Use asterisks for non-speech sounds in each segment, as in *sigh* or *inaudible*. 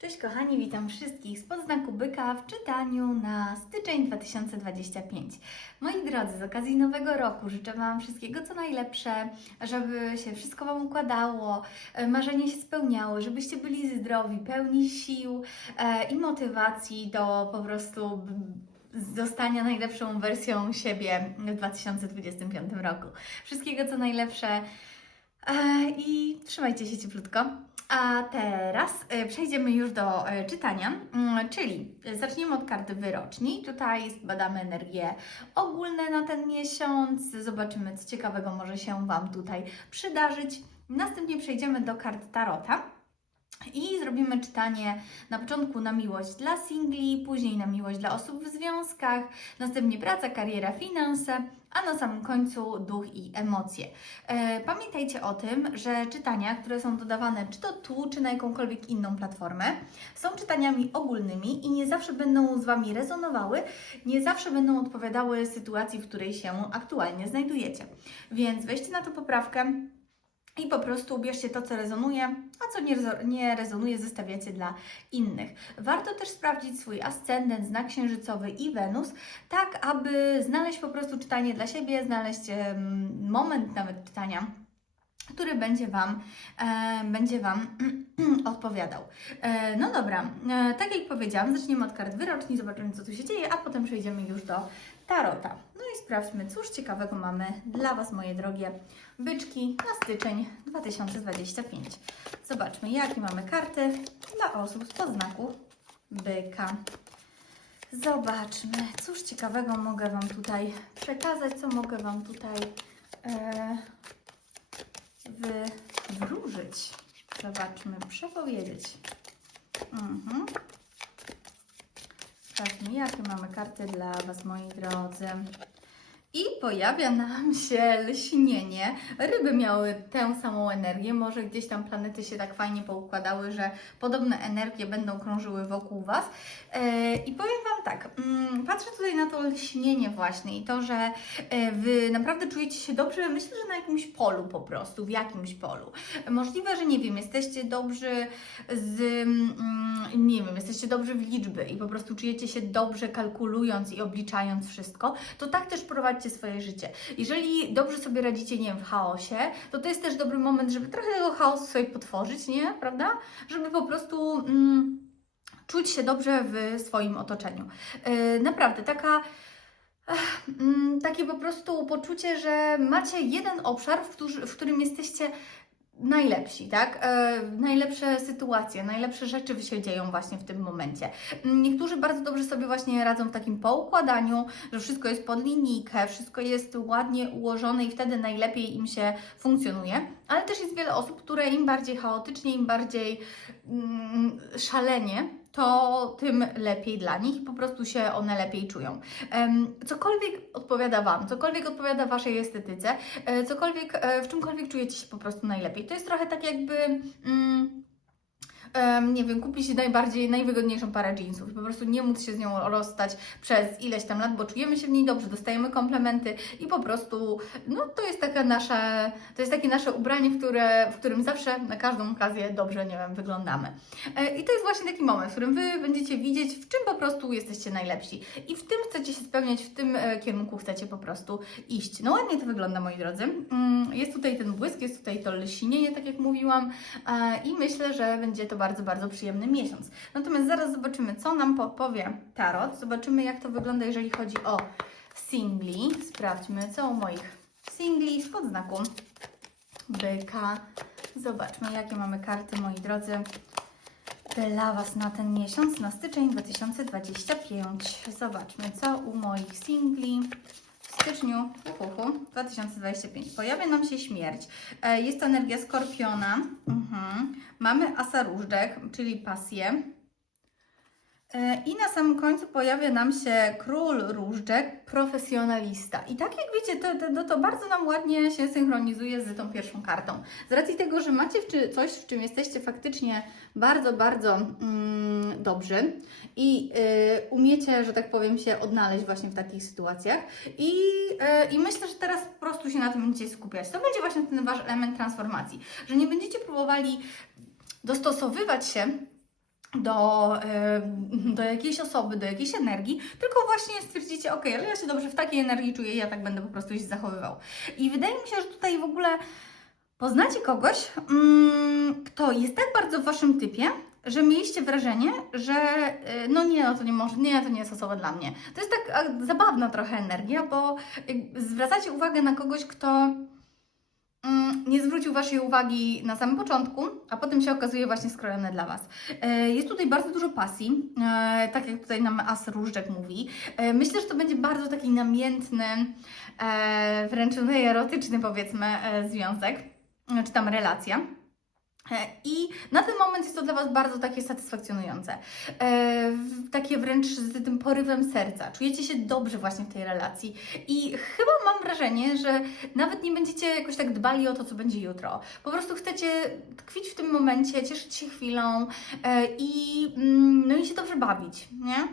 Cześć kochani, witam wszystkich z podznaku byka w czytaniu na styczeń 2025. Moi drodzy, z okazji nowego roku życzę Wam wszystkiego co najlepsze, żeby się wszystko Wam układało, e, marzenia się spełniały, żebyście byli zdrowi, pełni sił e, i motywacji do po prostu zostania najlepszą wersją siebie w 2025 roku. Wszystkiego co najlepsze e, i trzymajcie się cieplutko. A teraz e, przejdziemy już do e, czytania, Mm, czyli zaczniemy od karty wyroczni. Tutaj zbadamy energie ogólne na ten miesiąc, zobaczymy co ciekawego może się Wam tutaj przydarzyć. Następnie przejdziemy do kart Tarota. I zrobimy czytanie na początku na miłość dla singli, później na miłość dla osób w związkach, następnie praca, kariera, finanse, a na samym końcu duch i emocje. E, Pamiętajcie o tym, że czytania, które są dodawane czy to tu, czy na jakąkolwiek inną platformę, są czytaniami ogólnymi i nie zawsze będą z Wami rezonowały, nie zawsze będą odpowiadały sytuacji, w której się aktualnie znajdujecie. Więc weźcie na to poprawkę. I po prostu bierzcie to, co rezonuje, a co nie, nie rezonuje, zostawiacie dla innych. Warto też sprawdzić swój ascendent, znak księżycowy i Wenus, tak aby znaleźć po prostu czytanie dla siebie, znaleźć moment nawet czytania, który będzie Wam, e, będzie wam *clears throat* odpowiadał. E, no dobra, e, tak jak powiedziałam, zaczniemy od kart wyroczni, zobaczymy co tu się dzieje, a potem przejdziemy już do tarota. No i sprawdźmy, cóż ciekawego mamy dla Was, moje drogie byczki, na styczeń 2025. Zobaczmy, jakie mamy karty dla osób z podznaku byka. Zobaczmy, cóż ciekawego mogę Wam tutaj przekazać, co mogę Wam tutaj e, wywróżyć. Zobaczmy, przepowiedzieć. Mhm. Sprawdźmy, jakie mamy karty dla Was, moi drodzy. I pojawia nam się lśnienie. Ryby miały tę samą energię. Może gdzieś tam planety się tak fajnie poukładały, że podobne energie będą krążyły wokół Was. E, I powiem Wam tak, mm, patrzę tutaj na to lśnienie właśnie i to, że e, Wy naprawdę czujecie się dobrze, myślę, że na jakimś polu po prostu, w jakimś polu. Możliwe, że nie wiem, jesteście dobrzy z, mm, nie wiem, jesteście dobrzy w liczby i po prostu czujecie się dobrze kalkulując i obliczając wszystko, to tak też swoje życie. Jeżeli dobrze sobie radzicie, nie wiem, w chaosie, to to jest też dobry moment, żeby trochę tego chaosu sobie potworzyć, nie? Prawda? Żeby po prostu... Mm, czuć się dobrze w swoim otoczeniu. Yy, naprawdę, taka. ech, mm, Takie po prostu poczucie, że macie jeden obszar, w, w którym jesteście najlepsi, tak? E, najlepsze sytuacje, najlepsze rzeczy się dzieją właśnie w tym momencie. Mm, Niektórzy bardzo dobrze sobie właśnie radzą w takim poukładaniu, że wszystko jest pod linijkę, wszystko jest ładnie ułożone i wtedy najlepiej im się funkcjonuje, ale też jest wiele osób, które im bardziej chaotycznie, im bardziej mm, szalenie, to tym lepiej dla nich po prostu się one lepiej czują. Cokolwiek odpowiada Wam, cokolwiek odpowiada Waszej estetyce, e, cokolwiek, e, w czymkolwiek czujecie się po prostu najlepiej. To jest trochę tak jakby. Mm, em, nie wiem, kupić najbardziej, najwygodniejszą parę jeansów po prostu nie móc się z nią rozstać przez ileś tam lat, bo czujemy się w niej dobrze, dostajemy komplementy i po prostu, no to jest taka nasza, to jest takie nasze ubranie, w, które, w którym zawsze na każdą okazję dobrze, nie wiem, wyglądamy. E, I to jest właśnie taki moment, w którym Wy będziecie widzieć, w czym po prostu jesteście najlepsi i w tym chcecie się spełniać, w tym e, kierunku chcecie po prostu iść. No ładnie to wygląda, moi drodzy. Mm, Jest tutaj ten błysk, jest tutaj to lśnienie, tak jak mówiłam e, i myślę, że będzie to bardzo, bardzo przyjemny miesiąc. Natomiast zaraz zobaczymy, co nam po- powie Tarot. Zobaczymy, jak to wygląda, jeżeli chodzi o singli. Sprawdźmy, co u moich singli z podznaku byka. Zobaczmy, jakie mamy karty, moi drodzy, dla Was na ten miesiąc, na styczeń 2025. Zobaczmy, co u moich singli w styczniu uhuhu, 2025. Pojawia nam się śmierć. E, Jest to energia skorpiona. Mhm. Mamy asa różdżek, czyli pasję. E, I na samym końcu pojawia nam się król różdżek, profesjonalista. I tak jak wiecie, to, to, to, to bardzo nam ładnie się synchronizuje z tą pierwszą kartą. Z racji tego, że macie coś, w czym jesteście faktycznie bardzo, bardzo mm, dobrzy i y, umiecie, że tak powiem, się odnaleźć właśnie w takich sytuacjach. I, y, I myślę, że teraz po prostu się na tym będziecie skupiać. To będzie właśnie ten Wasz element transformacji, że nie będziecie próbowali dostosowywać się do, e, do jakiejś osoby, do jakiejś energii, tylko właśnie stwierdzicie, ok, ale ja się dobrze w takiej energii czuję, ja tak będę po prostu się zachowywał. I wydaje mi się, że tutaj w ogóle poznacie kogoś, mm, kto jest tak bardzo w waszym typie, że mieliście wrażenie, że e, no nie, no to nie może, nie, to nie jest osoba dla mnie. To jest tak zabawna trochę energia, bo jakby zwracacie uwagę na kogoś, kto mm, nie zwrócił Waszej uwagi na samym początku, a potem się okazuje właśnie skrojone dla Was. E, Jest tutaj bardzo dużo pasji, e, tak jak tutaj nam As Różdżek mówi. E, Myślę, że to będzie bardzo taki namiętny, wręcz no, erotyczny powiedzmy związek, czy tam relacja. E, I na ten moment jest to dla Was bardzo takie satysfakcjonujące. E, takie wręcz z tym porywem serca. Czujecie się dobrze właśnie w tej relacji. I chyba mam wrażenie, że nawet nie będziecie jakoś tak dbali o to, co będzie jutro. Po prostu chcecie tkwić w tym momencie, cieszyć się chwilą e, i, mm, no i się dobrze bawić, nie?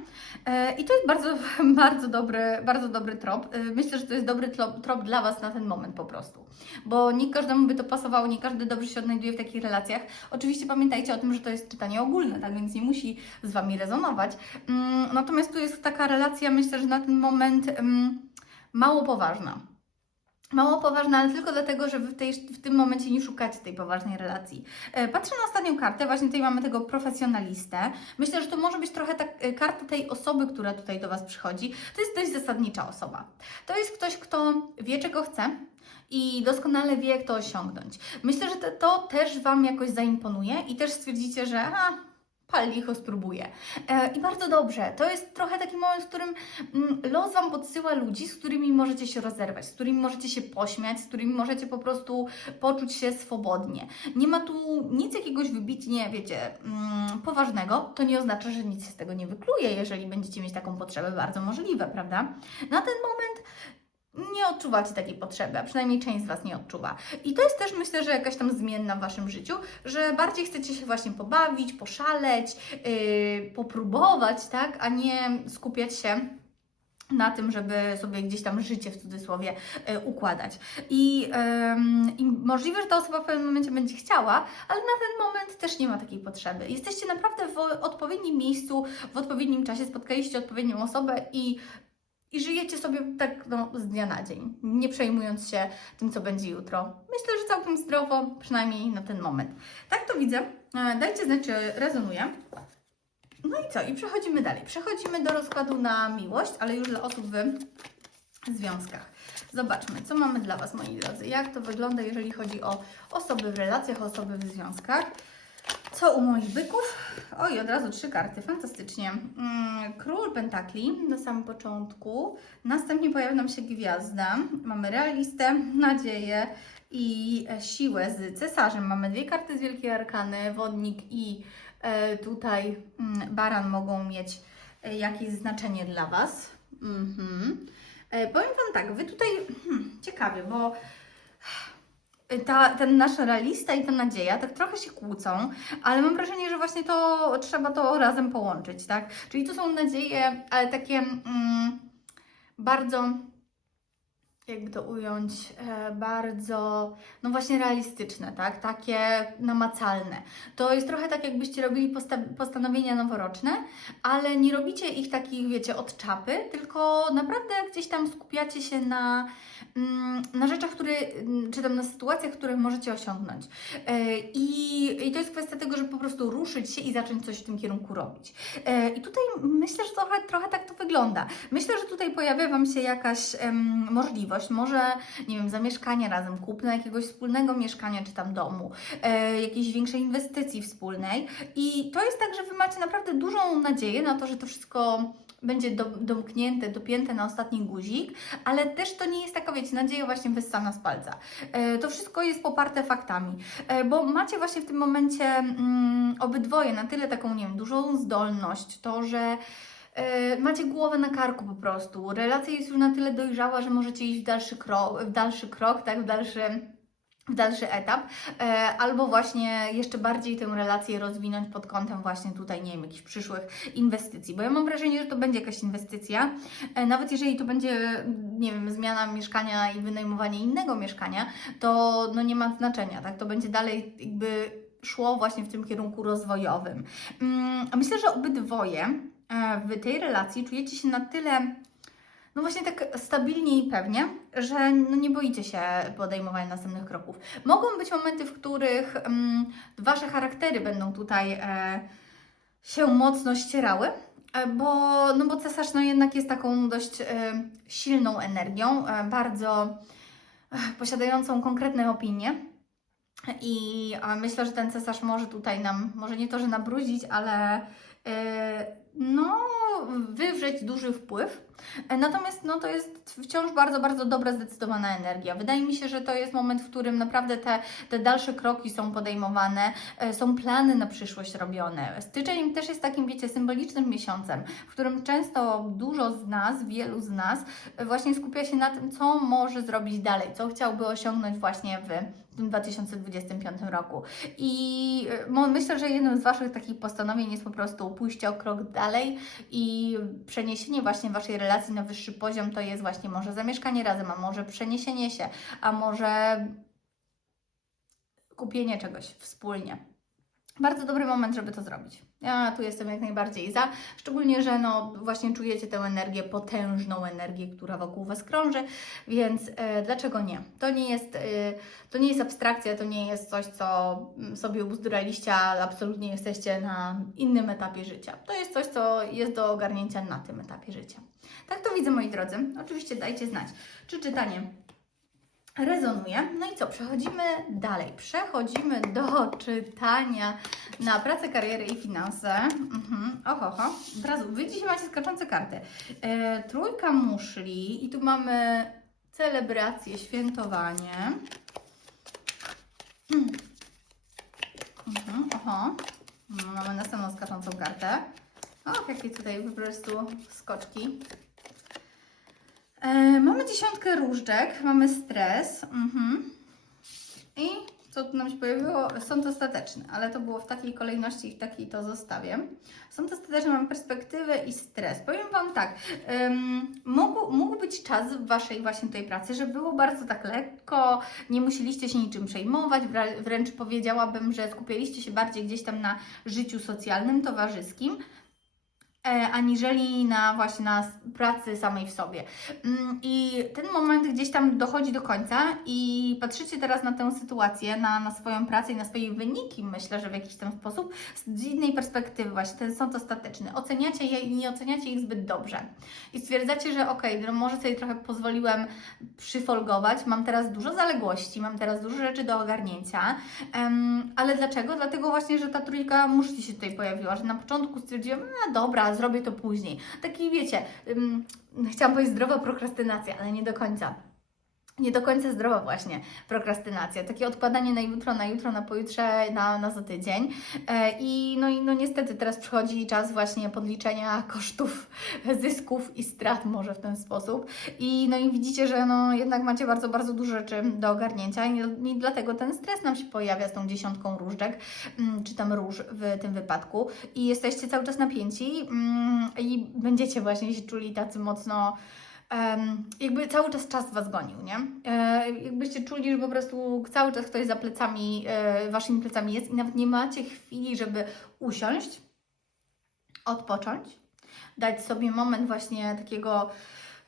E, I to jest bardzo, *laughs* bardzo dobry, bardzo dobry trop. E, Myślę, że to jest dobry trop, trop dla Was na ten moment po prostu. Bo nie każdemu by to pasowało, nie każdy dobrze się odnajduje w takich Oczywiście pamiętajcie o tym, że to jest czytanie ogólne, tak więc nie musi z Wami rezonować. Mm, Natomiast tu jest taka relacja, myślę, że na ten moment mm, mało poważna. Mało poważna, ale tylko dlatego, że Wy w, tej, w tym momencie nie szukacie tej poważnej relacji. E, Patrzę na ostatnią kartę, właśnie tutaj mamy tego profesjonalistę. Myślę, że to może być trochę tak, karta tej osoby, która tutaj do Was przychodzi. To jest dość zasadnicza osoba. To jest ktoś, kto wie, czego chce i doskonale wie, jak to osiągnąć. Myślę, że to, to też Wam jakoś zaimponuje i też stwierdzicie, że a, pal licho spróbuję. E, I bardzo dobrze. To jest trochę taki moment, w którym mm, los Wam podsyła ludzi, z którymi możecie się rozerwać, z którymi możecie się pośmiać, z którymi możecie po prostu poczuć się swobodnie. Nie ma tu nic jakiegoś wybitnie, wiecie, mm, poważnego. To nie oznacza, że nic się z tego nie wykluje, jeżeli będziecie mieć taką potrzebę, bardzo możliwe, prawda? Na ten moment nie odczuwacie takiej potrzeby, a przynajmniej część z Was nie odczuwa. I to jest też myślę, że jakaś tam zmienna w Waszym życiu, że bardziej chcecie się właśnie pobawić, poszaleć, yy, popróbować, tak, a nie skupiać się na tym, żeby sobie gdzieś tam życie w cudzysłowie y, układać. I, ym, I możliwe, że ta osoba w pewnym momencie będzie chciała, ale na ten moment też nie ma takiej potrzeby. Jesteście naprawdę w odpowiednim miejscu, w odpowiednim czasie, spotkaliście odpowiednią osobę i i żyjecie sobie tak no, z dnia na dzień, nie przejmując się tym, co będzie jutro. Myślę, że całkiem zdrowo, przynajmniej na ten moment. Tak to widzę. E, Dajcie znać, czy rezonuje. No i co? I przechodzimy dalej. Przechodzimy do rozkładu na miłość, ale już dla osób w związkach. Zobaczmy, co mamy dla Was, moi drodzy. Jak to wygląda, jeżeli chodzi o osoby w relacjach, osoby w związkach. Co u moich byków? Oj, od razu trzy karty, fantastycznie. Mm, Król Pentakli na samym początku, następnie pojawia nam się gwiazda. Mamy realistę, nadzieję i siłę z cesarzem. Mamy dwie karty z Wielkiej Arkany, wodnik i e, tutaj mm, baran mogą mieć e, jakieś znaczenie dla Was. Mhm. E, powiem Wam tak, Wy tutaj, hmm, ciekawie, bo ta, ten nasz realista i ta nadzieja tak trochę się kłócą, ale mam wrażenie, że właśnie to trzeba to razem połączyć, tak? Czyli to są nadzieje, ale takie mm, bardzo, jakby to ująć, e, bardzo, no właśnie realistyczne, tak? Takie namacalne. To jest trochę tak, jakbyście robili posta- postanowienia noworoczne, ale nie robicie ich takich, wiecie, od czapy, tylko naprawdę gdzieś tam skupiacie się na, mm, na rzeczach, które, mm, czy tam na sytuacjach, które możecie osiągnąć. E, I, I to jest kwestia tego, żeby po prostu ruszyć się i zacząć coś w tym kierunku robić. E, I tutaj myślę, że trochę, trochę tak to wygląda. Myślę, że tutaj pojawia Wam się jakaś em, możliwość, może, nie wiem, zamieszkania razem, kupna jakiegoś wspólnego mieszkania czy tam domu, e, jakiejś większej inwestycji wspólnej. I to jest tak, że Wy macie naprawdę dużą nadzieję na to, że to wszystko będzie do, domknięte, dopięte na ostatni guzik, ale też to nie jest taka, wiecie, nadzieja właśnie wyssana z palca. E, to wszystko jest poparte faktami, e, bo macie właśnie w tym momencie mm, obydwoje na tyle taką, nie wiem, dużą zdolność, to, że macie głowę na karku po prostu. Relacja jest już na tyle dojrzała, że możecie iść w dalszy krok, w dalszy krok tak, w dalszy w dalszy etap, e, albo właśnie jeszcze bardziej tę relację rozwinąć pod kątem właśnie tutaj, nie wiem, jakichś przyszłych inwestycji, bo ja mam wrażenie, że to będzie jakaś inwestycja, e, nawet jeżeli to będzie, nie wiem, zmiana mieszkania i wynajmowanie innego mieszkania, to no nie ma znaczenia, tak, to będzie dalej jakby szło właśnie w tym kierunku rozwojowym. Mm, Myślę, że obydwoje e, w tej relacji czujecie się na tyle no właśnie tak stabilnie i pewnie, że no nie boicie się podejmowania następnych kroków. Mogą być momenty, w których mm, wasze charaktery będą tutaj e, się mocno ścierały, e, bo, no bo cesarz no jednak jest taką dość e, silną energią, e, bardzo e, posiadającą konkretne opinie. I e, myślę, że ten cesarz może tutaj nam, może nie to, że nabrudzić, ale e, no, wywrzeć duży wpływ. Natomiast no, to jest wciąż bardzo, bardzo dobra, zdecydowana energia. Wydaje mi się, że to jest moment, w którym naprawdę te, te dalsze kroki są podejmowane, e, są plany na przyszłość robione. Styczeń też jest takim, wiecie, symbolicznym miesiącem, w którym często dużo z nas, wielu z nas e, właśnie skupia się na tym, co może zrobić dalej, co chciałby osiągnąć właśnie w tym 2025 roku. I e, myślę, że jednym z Waszych takich postanowień jest po prostu pójście o krok dalej i przeniesienie właśnie Waszej relacji na wyższy poziom. To jest właśnie może zamieszkanie razem, a może przeniesienie się, a może kupienie czegoś wspólnie. Bardzo dobry moment, żeby to zrobić. Ja tu jestem jak najbardziej za, szczególnie, że no właśnie czujecie tę energię, potężną energię, która wokół Was krąży, więc e, dlaczego nie? To nie jest, e, to nie jest abstrakcja, to nie jest coś, co mm, sobie ubzduraliście, absolutnie jesteście na innym etapie życia. To jest coś, co jest do ogarnięcia na tym etapie życia. Tak to widzę, moi drodzy. Oczywiście dajcie znać, czy czytanie rezonuje. No i co? Przechodzimy dalej. Przechodzimy do *laughs* czytania na pracę, karierę i finanse. Mhm. Oho, oho. Od razu, Wy dzisiaj macie skaczące karty. E, trójka muszli i tu mamy celebrację, świętowanie. Mhm. Oho. No, mamy następną skaczącą kartę. O, jakie tutaj po prostu skoczki. E, mamy dziesiątkę różdżek, mamy stres. Mhm. I co tu nam się pojawiło? Sąd ostateczny, ale to było w takiej kolejności i takiej to zostawię. Sąd ostateczny mamy perspektywę i stres. Powiem Wam tak, ym, mógł, mógł być czas w Waszej właśnie tej pracy, że było bardzo tak lekko, nie musieliście się niczym przejmować, wręcz powiedziałabym, że skupialiście się bardziej gdzieś tam na życiu socjalnym, towarzyskim aniżeli na właśnie na pracy samej w sobie. Mm, I ten moment gdzieś tam dochodzi do końca i patrzycie teraz na tę sytuację, na, na swoją pracę i na swoje wyniki, myślę, że w jakiś tam sposób, z innej perspektywy właśnie, ten sąd ostateczny. Oceniacie je i nie oceniacie ich zbyt dobrze. I stwierdzacie, że okej, no może sobie trochę pozwoliłem przyfolgować, mam teraz dużo zaległości, mam teraz dużo rzeczy do ogarnięcia, Em, ale dlaczego? Dlatego właśnie, że ta trójka muszki się tutaj pojawiła, że na początku stwierdziłam, a dobra, zrobię to później. Taki wiecie, ym, chciałam powiedzieć zdrowa prokrastynacja, ale nie do końca. Nie do końca zdrowa właśnie prokrastynacja. Takie odkładanie na jutro, na jutro, na pojutrze, na, na za tydzień. E, I no, i no niestety teraz przychodzi czas właśnie podliczenia kosztów, *laughs* zysków i strat może w ten sposób. I no i widzicie, że no jednak macie bardzo, bardzo dużo rzeczy do ogarnięcia i, i dlatego ten stres nam się pojawia z tą dziesiątką różdżek, mm, czy tam róż w tym wypadku. I jesteście cały czas napięci mm, i będziecie właśnie się czuli tacy mocno jakby cały czas czas Was gonił, nie? E, jakbyście czuli, że po prostu cały czas ktoś za plecami, e, Waszymi plecami jest i nawet nie macie chwili, żeby usiąść, odpocząć, dać sobie moment właśnie takiego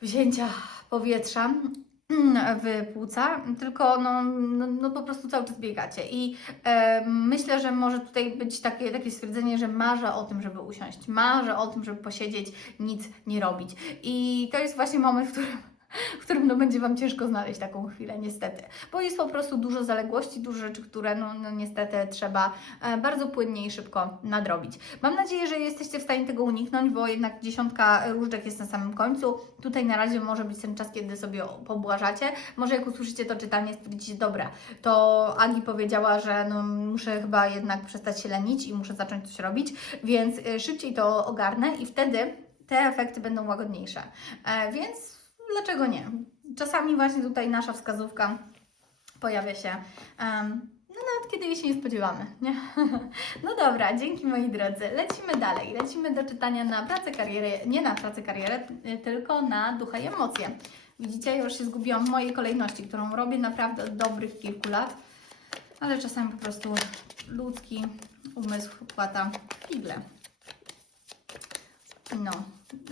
wzięcia powietrza w płuca, tylko no, no, no po prostu cały czas biegacie. I e, myślę, że może tutaj być takie, takie stwierdzenie, że marzę o tym, żeby usiąść, marzę o tym, żeby posiedzieć, nic nie robić. I to jest właśnie moment, w którym w którym no, będzie Wam ciężko znaleźć taką chwilę, niestety. Bo jest po prostu dużo zaległości, dużo rzeczy, które no, no niestety trzeba e, bardzo płynnie i szybko nadrobić. Mam nadzieję, że jesteście w stanie tego uniknąć, bo jednak dziesiątka różdżek jest na samym końcu. Tutaj na razie może być ten czas, kiedy sobie pobłażacie. Może jak usłyszycie to czytanie, stwierdzicie, dobra, to Agi powiedziała, że no, muszę chyba jednak przestać się lenić i muszę zacząć coś robić, więc e, szybciej to ogarnę i wtedy te efekty będą łagodniejsze. E, więc dlaczego nie? Czasami właśnie tutaj nasza wskazówka pojawia się. em, no nawet kiedy jej się nie spodziewamy, nie? *laughs* No dobra, dzięki moi drodzy. Lecimy dalej. Lecimy do czytania na pracę karierę, nie na pracę karierę, y, tylko na ducha i emocje. Widzicie, już się zgubiłam w mojej kolejności, którą robię naprawdę od dobrych kilku lat. ale czasami po prostu ludzki umysł płata figle. No,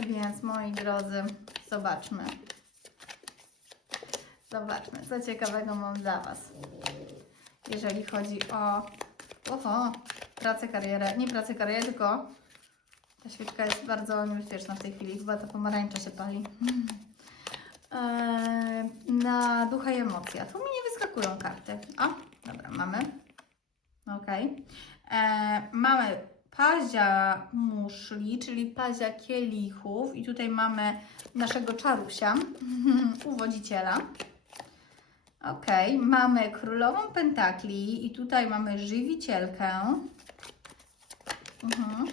więc moi drodzy, zobaczmy. Zobaczmy, co ciekawego mam dla Was. Jeżeli chodzi o oho, pracę, karierę, nie pracę, karierę, tylko ta świeczka jest bardzo niebezpieczna w tej chwili, chyba ta pomarańcza się pali. Eee, na ducha i emocja. Tu mi nie wyskakują karty. O, dobra, mamy. Okej. Eee, mamy pazia muszli, czyli pazia kielichów i tutaj mamy naszego czarusia, *laughs* uwodziciela. Okej, mamy królową pentakli i tutaj mamy żywicielkę. Mhm.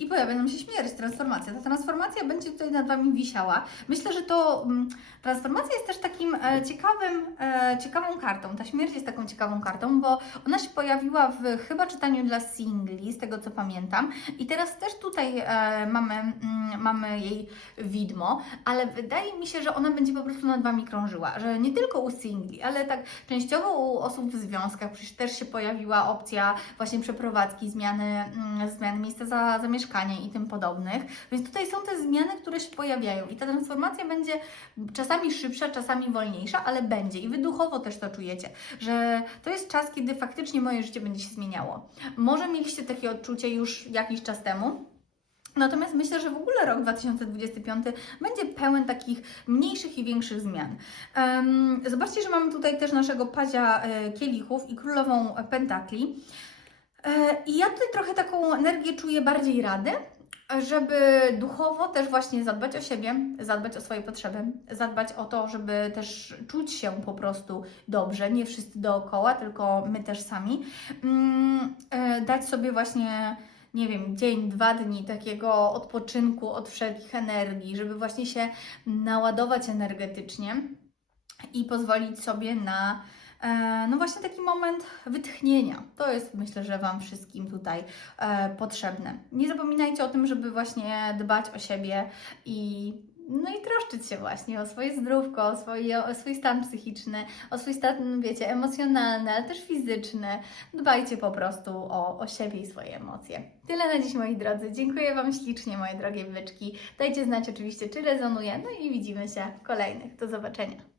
I pojawia nam się śmierć, transformacja. Ta transformacja będzie tutaj nad Wami wisiała. Myślę, że to mm, transformacja jest też takim e, ciekawym, e, ciekawą kartą. Ta śmierć jest taką ciekawą kartą, bo ona się pojawiła w chyba czytaniu dla singli, z tego co pamiętam. I teraz też tutaj e, mamy, mm, mamy jej widmo, ale wydaje mi się, że ona będzie po prostu nad Wami krążyła. Że nie tylko u singli, ale tak częściowo u osób w związkach. Przecież też się pojawiła opcja właśnie przeprowadzki, zmiany, mm, zmiany miejsca za, zamieszkania i tym podobnych. Więc tutaj są te zmiany, które się pojawiają i ta transformacja będzie czasami szybsza, czasami wolniejsza, ale będzie i Wy duchowo też to czujecie, że to jest czas, kiedy faktycznie moje życie będzie się zmieniało. Może mieliście takie odczucie już jakiś czas temu, Natomiast myślę, że w ogóle rok 2025 będzie pełen takich mniejszych i większych zmian. Zobaczcie, że mamy tutaj też naszego pazia e, kielichów i królową pentakli. E, I ja tutaj trochę taką energię czuję bardziej rady, żeby duchowo też właśnie zadbać o siebie, zadbać o swoje potrzeby, zadbać o to, żeby też czuć się po prostu dobrze, nie wszyscy dookoła, tylko my też sami. Mm, e, Dać sobie właśnie nie wiem, dzień, dwa dni takiego odpoczynku od wszelkich energii, żeby właśnie się naładować energetycznie i pozwolić sobie na no właśnie taki moment wytchnienia. To jest myślę, że Wam wszystkim tutaj e, potrzebne. Nie zapominajcie o tym, żeby właśnie dbać o siebie i no i troszczyć się właśnie o swoje zdrówko, o, swoje, o swój stan psychiczny, o swój stan, wiecie, emocjonalny, ale też fizyczny. Dbajcie po prostu o, o siebie i swoje emocje. Tyle na dziś, moi drodzy. Dziękuję Wam ślicznie, moje drogie byczki. Dajcie znać oczywiście, czy rezonuje. No i widzimy się w kolejnych. Do zobaczenia.